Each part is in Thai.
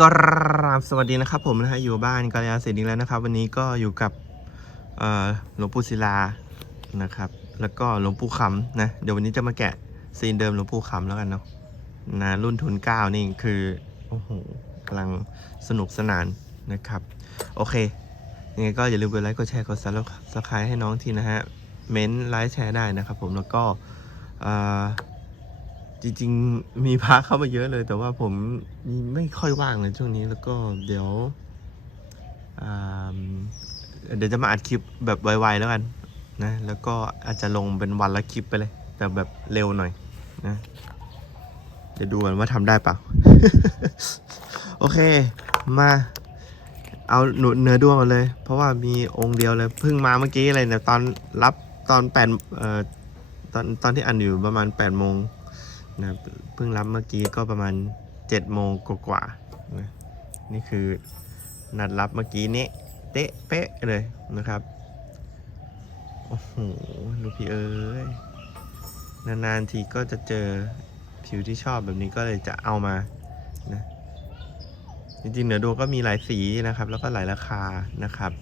กราบสวัสดีนะครับผมนะฮะอยู่บ้านกาลยาเสร็จอีแล้วนะครับ วันนี้ก็อยู่กับหลวงปู่ศิลานะครับ แล้วก็หลวงปู่คำนะเดี๋ยววันนี้จะมาแกะซีนเดิมหลวงปู่คำแล้วกันเนาะนะรุ่นทุนเก้านี่คือโอ้โหกำลังสนุกสนานนะครับ โอเคยังไงก็อย่าลืมกดไลค์กดแชร์กดซับสไครต์ให้น้องทีนะฮะเม้นไลค์แชร์ได้นะครับผมแล้วก็อ จริง ๆ มีพระเข้ามาเยอะเลย แต่ว่าผมไม่ค่อยว่างเลยช่วงนี้แล้วก็เดี๋ยวเดี๋ยวจะมาอัดคลิปแบบไวๆแล้วกันนะแล้วก็อาจจะลงเป็นวันละคลิปไปเลย แต่แบบเร็วหน่อยนะเดี๋ยวดูกันว่าทำได้เปล่า โอเค มาเอาหนุเนื้อดวงกันเลย เพราะว่ามีองค์เดียวเลยเพิ่งมาเมื่อกี้เลยเนี่ยตอนรับตอนแปดเอ่อตอนตอนที่อันอยู่ประมาณแปดโมง นะครับเพิ่งรับเมื่อกี้ก็ประมาณ7จ็ดโมงกว่าๆนะนี่คือนัดรับเมื่อกี้นี้เตะเป๊ะเลยนะครับ โอ้โหลูกพี่เอ้ยนานๆทีก็จะเจอผิวที่ชอบแบบนี้ก็เลยจะเอามานะจริงๆเหนือดวงก็มีหลายสีนะครับ แล้วก็หลายราคานะครับ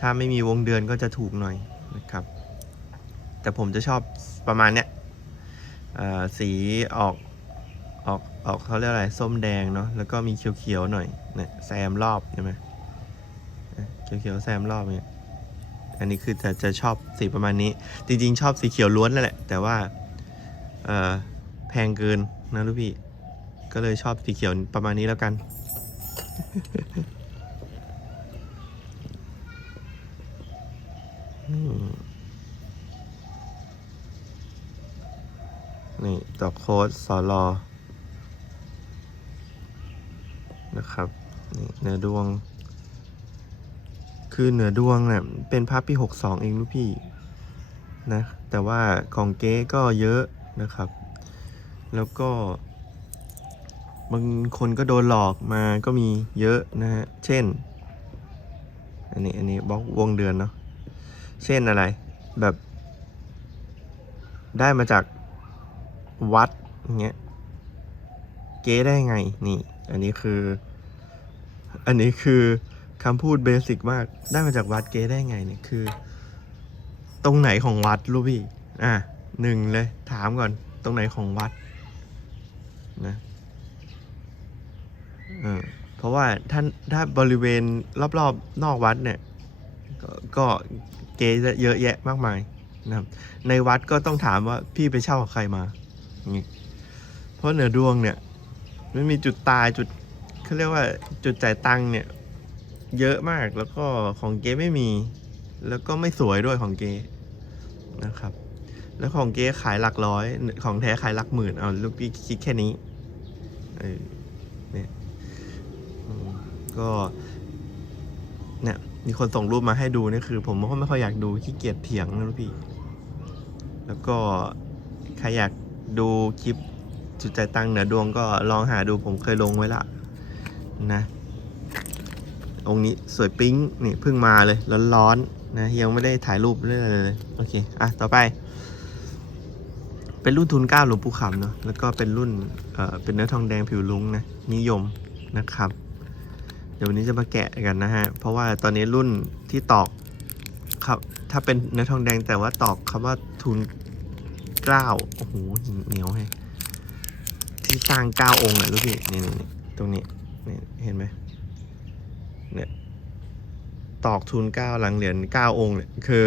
ถ้าไม่มีวงเดือนก็จะถูกหน่อยนะครับ แต่ผมจะชอบประมาณเนี้ย สีออกออกออกเขาเรียกอะไรส้มแดงเนาะแล้วก็มีเขียวๆหน่อยเนี่ยแซมรอบใช่ไหมเขียวๆแซมรอบเนี่ยอันนี้คือจะจะชอบสีประมาณนี้ จริงๆ ชอบสีเขียวล้วนนั่นแหละ แต่ว่าเออแพงเกินนะลูกพี่ก็เลยชอบสีเขียวประมาณนี้แล้วกันอืม นี่ต่อโค้ดสอรอนะครับนี่เหนือดวง คือเหนือดวงเนี่ยเป็นภาพปี 62 เองลูกพี่นะแต่ว่าของเก๊ก็เยอะนะครับ แล้วก็บางคนก็โดนหลอกมาก็มีเยอะนะฮะ เช่น อันนี้อันนี้บล็อกวงเดือนเนาะ เช่นอะไร แบบ ได้มาจาก วัดเงี้ยเก๊ได้ไงนี่ อันนี้คือ อันนี้คือคำพูดเบสิกมากได้มาจากวัดเก๊ได้ไงเนี่ยคือ ตรงไหนของวัดลูกพี่อะหนึ่งเลย ถามก่อน ตรงไหนของวัด นะเออเพราะว่าท่านถ้าบริเวณรอบๆนอกวัดเนี่ยก็ก็เก๊จะเยอะแยะมากมายนะครับในวัดก็ต้องถามว่าพี่ไปเช่ากับใครมา เพราะเหนือดวงเนี่ย มันมีจุดตายจุดเขาเรียกว่าจุดจ่ายตังค์เนี่ย เยอะมากแล้วก็ของเก๊ไม่มี แล้วก็ไม่สวยด้วยของเก๊นะครับ แล้วของเก๊ขายหลักร้อย ของแท้ขายหลักหมื่นเอาลูกพี่คิดแค่นี้เออเนี่ยก็เนี่ยมีคนส่งรูปมาให้ดูนี่คือ ผมก็ไม่ค่อยอยากดูขี้เกียจเถียงนะลูกพี่ แล้วก็ใครอยาก ดูคลิปจุดใจตังเหนือดวงก็ลองหาดูผมเคยลงไว้ละนะองค์นี้สวยปิ๊งนี่เพิ่งมาเลย ร้อนๆนะยังไม่ได้ถ่ายรูปเรื่องเลยโอเคอะต่อไป เป็นรุ่นทุนเก้าหลวงปู่ขำเนาะแล้วก็เป็นรุ่นเอ่อเป็นเนื้อทองแดงผิวลุ้งนะนิยมนะครับ เดี๋ยววันนี้จะมาแกะกันนะฮะ เพราะว่าตอนนี้รุ่นที่ตอกครับถ้าเป็นเนื้อทองแดงแต่ว่าตอกคำว่าทุน เกล้าโอ้โหเหนียวให้ที่สร้างเก้าองค์อะลูกพี่นี่นี่ตรงนี้นี่เห็นไหมเนี่ยตอกทุนเก้าหลังเหรียญเก้าองค์เนี่ยคือ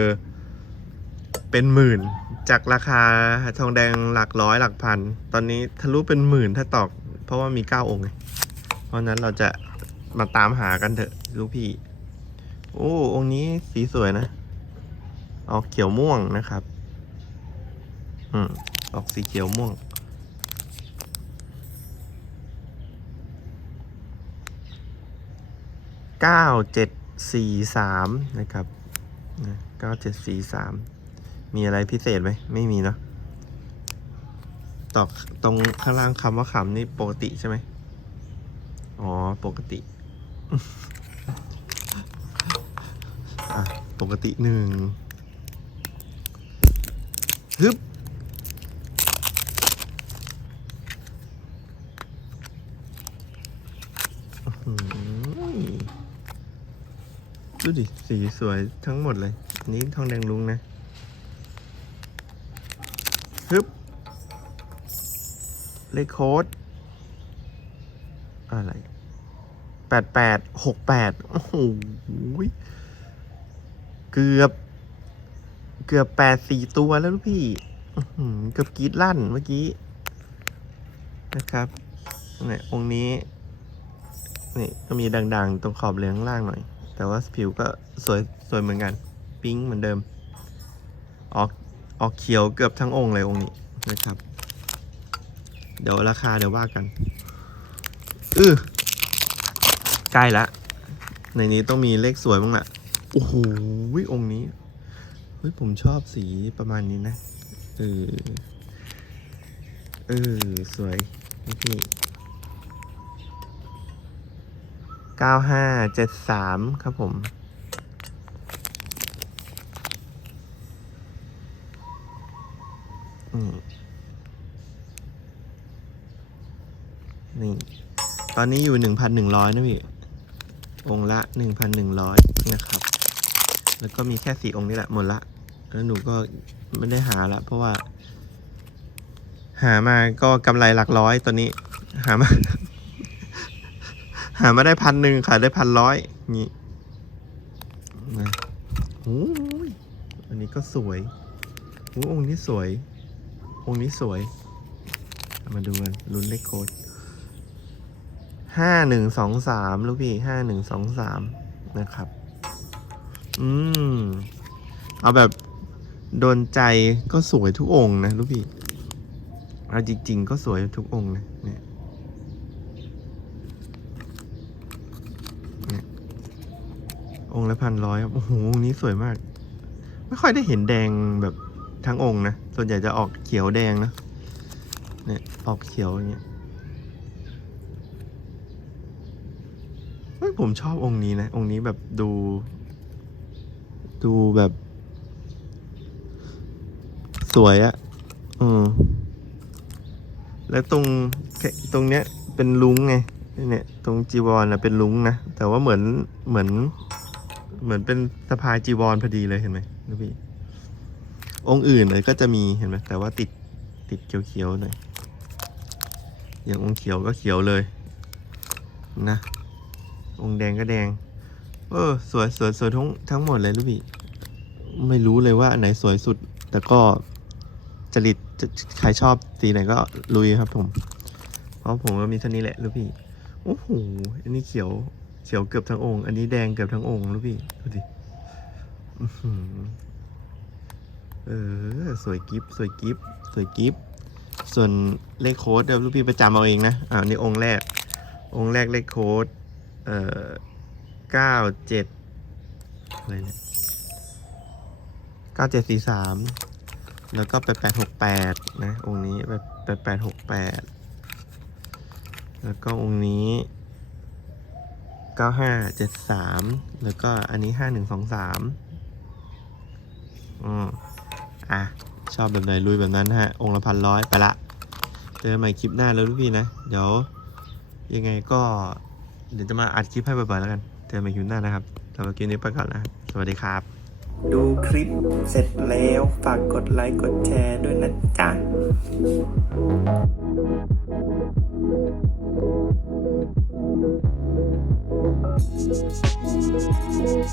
เป็นหมื่นจากราคาทองแดงหลักร้อยหลักพัน ตอนนี้ทะลุเป็นหมื่นถ้าตอก เพราะว่ามีเก้าองค์ไงเพราะฉะนั้นเราจะมาตามหากันเถอะลูกพี่ โอ้องค์นี้สีสวยนะ ออกเขียวม่วงนะครับ อืมออกสีเขียวม่วง เก้าเจ็ดสี่สามนะครับเก้าเจ็ดสี่สาม มีอะไรพิเศษไหม ไม่มีเนาะตอกตรงข้างล่างคำว่าขำนี่ปกติใช่ไหม อ๋อ ปกติ อะ ปกติหนึ่งฮึบ ดูดิ สีสวยทั้งหมดเลย นี้ทองแดงลุงนะฮึบ เลขโค้ด อะไรแปดแปดหกแปดโอ้โหเกือบ เกือบแปดสี่ตัวแล้วลูกพี่เกือบกรีดลั่นเมื่อกี้ นะครับเนี่ยองนี้ นี่ก็มีด่างๆ ตรงขอบเหลืองล่างหน่อย แต่ว่าผิวก็สวยสวยเหมือนกัน ปิ้งเหมือนเดิม ออกออกเขียวเกือบทั้งองค์เลยองค์นี้นะครับ เดี๋ยวราคาเดี๋ยวว่ากันอือใกล้ละ ในนี้ต้องมีเลขสวยบ้างละโอ้โหองค์นี้เฮ้ยผมชอบสีประมาณนี้นะเออเออสวยนี่ พี่เก้าห้าเจ็ดสามครับผมอืมนี่ ตอนนี้อยู่หนึ่งพันหนึ่งร้อยนะพี่ องละหนึ่งพันหนึ่งร้อยนะครับ แล้วก็มีแค่สี่องค์นี่แหละ หมดละ แล้วหนูก็ไม่ได้หาละ เพราะว่า หามาก็กำไรหลักร้อยตอนนี้ หามา หามาได้พันหนึ่งขายได้พันร้อยนี่นะโอ้ยอันนี้ก็สวยโอ้องค์นี้สวย องค์นี้สวย มาดูกันลุ้นเลขโค้ดห้าหนึ่งสองสามลูกพี่ห้าหนึ่งสองสามนะครับ อืม เอาแบบโดนใจก็สวยทุกองค์นะลูกพี่ เอาจริง ๆ ก็สวยทุกองค์นะเนี่ยเนี่ย องค์ละพันร้อยครับโอ้โหองค์นี้สวยมาก ไม่ค่อยได้เห็นแดงแบบทั้งองค์นะ ส่วนใหญ่จะออกเขียวแดงนะ เนี่ยออกเขียวอย่างเงี้ยเฮ้ยผมชอบองค์นี้นะ องค์นี้แบบดู ดูแบบ สวยอะอืมแล้วตรงตรงเนี้ยเป็นลุงไงเนี่ย ตรงจีวรนะเป็นลุงนะ แต่ว่าเหมือนเหมือน เหมือนเป็นสะพายจีวรพอดีเลยเห็นไหมลูกพี่ องค์อื่นเลยก็จะมีเห็นไหมแต่ว่าติดติดเขียวๆหน่อย อย่างองค์เขียวก็เขียวเลย นะ องค์แดงก็แดง เออ สวยสวยสวยทั้งทั้งหมดเลยลูกพี่ ไม่รู้เลยว่าอันไหนสวยสุด แต่ก็จริตจะใครชอบสีไหนก็ลุยครับผม เพราะผมก็มีเท่านี้แหละลูกพี่ โอ้โห อันนี้เขียว เขียวเกือบทั้งองค์ อันนี้แดงเกือบทั้งองค์ลูกพี่ ดูดิเออ สวยกิฟสวยกิฟสวยกิฟส่วนเลขโค้ดเดี๋ยวลูกพี่ประจำเอาเองนะอ่านี่องค์แรก องค์แรกเลขโค้ด เอ่อเก้าเจ็ดอะไรเนี่ยเก้าเจ็ดสี่สามแล้วก็แปดแปดหกแปดนะ องค์นี้แปดแปดแปดหกแปดแล้วก็องค์นี้ ก้าห้าเจ็ดสามแล้วก็อันนี้ห้าหนึ่งสองสามอืมอะ ชอบแบบไหนลุยแบบนั้นฮะ องค์ละพันร้อยไปละ เจอกันใหม่คลิปหน้าแล้วลูกพี่นะ เดี๋ยว ยังไงก็ เดี๋ยวจะมาอัดคลิปให้บ่อยๆแล้วกัน เจอกันใหม่คลิปหน้านะครับสำหรับคลิปนี้ไปก่อนนะ สวัสดีครับ ดูคลิปเสร็จแล้วฝากกดไลค์กดแชร์ด้วยนะจ๊ะ Thank you.